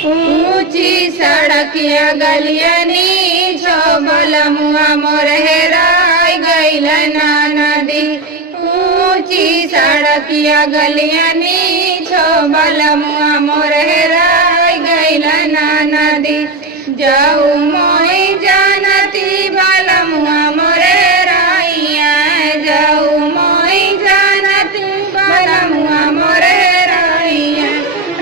ऊंची सड़किया गलियनी छो बलमुआ मोर हेराय गइल ना नदी। ऊंची सड़किया गलियनी छो बलमुआ मोर हेराय गइल ना नदी। जाऊ मोई जानती बलमुआ मोर हेराइया, जाऊ मोई जानती बलमुआ मोर हेराइया।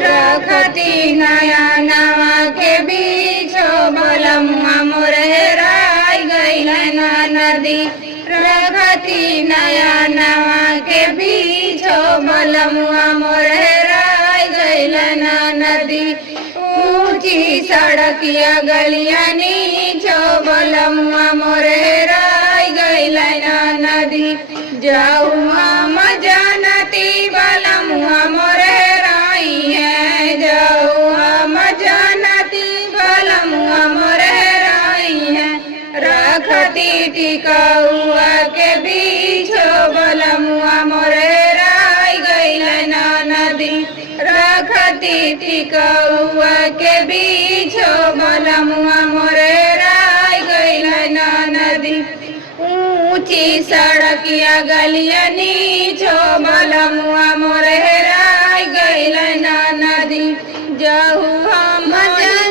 रखती नया नवा के बीचो बलमुआ मोर हेराय गइल ना नदी। रखती नया नवा के बीचो बलमुआ मोर हेराय गइल ना नदी। ऊंची सड़किया गलियनी छो बलमुआ मोर हेराय गइल ना नदी। जाऊ हम जानती बलमुआ मोर हेराइया, जाऊ हम जानती बलमुआ मोर हेराइया। रखती टिकौआ के बीचो बलमुआ मोर हेराय गइल ना नदी। रखती टिकौआ के बीचो बलमुआ मोर हेराय गइल ना नदी। ऊंची सड़किया गलियनी छो बलमुआ मोर हेराय गइल ना नदी। जाऊ हम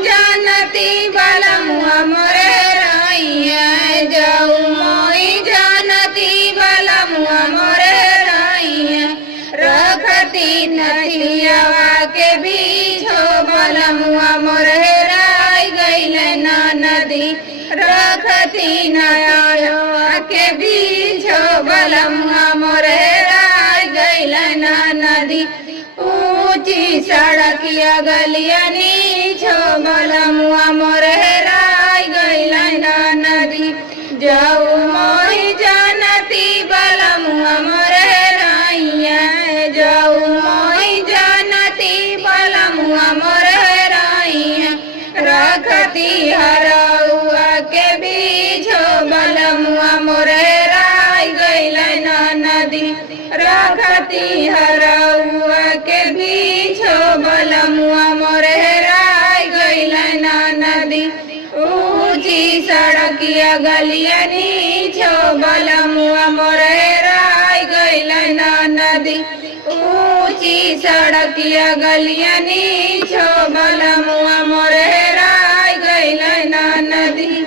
जानती बलमुआ मोर हेराइया, जाऊ मोई जानती बलमुआ मोर हेराइया। रखती नथियावा के बीचो बलमुआ मोर हेराय गइल ना नदी। रखती नया के बीचो बलमुआ मोर हेराय गइल ना नदी। ऊंची सड़किया गलियनी छो बलमुआ मोर हेराय गइल ना नदी। जाऊ मोई जानती बलमुआ मोर हेराइया, जाऊ मोई जानती बलमुआ मोर हेराइया। रखती हरौआ के बीचो बलमुआ मोर हेराय गइल ना नदी। रखती हरौआ के बीचो बलमुआ मोर हेराय गइल ना नदी। ऊंची सड़किया गलियनी छो बलमुआ मोर हेराय गइल ना नदी। ऊंची सड़किया गलियनी छो बलमुआ मोर हेराय गइल ना नदी।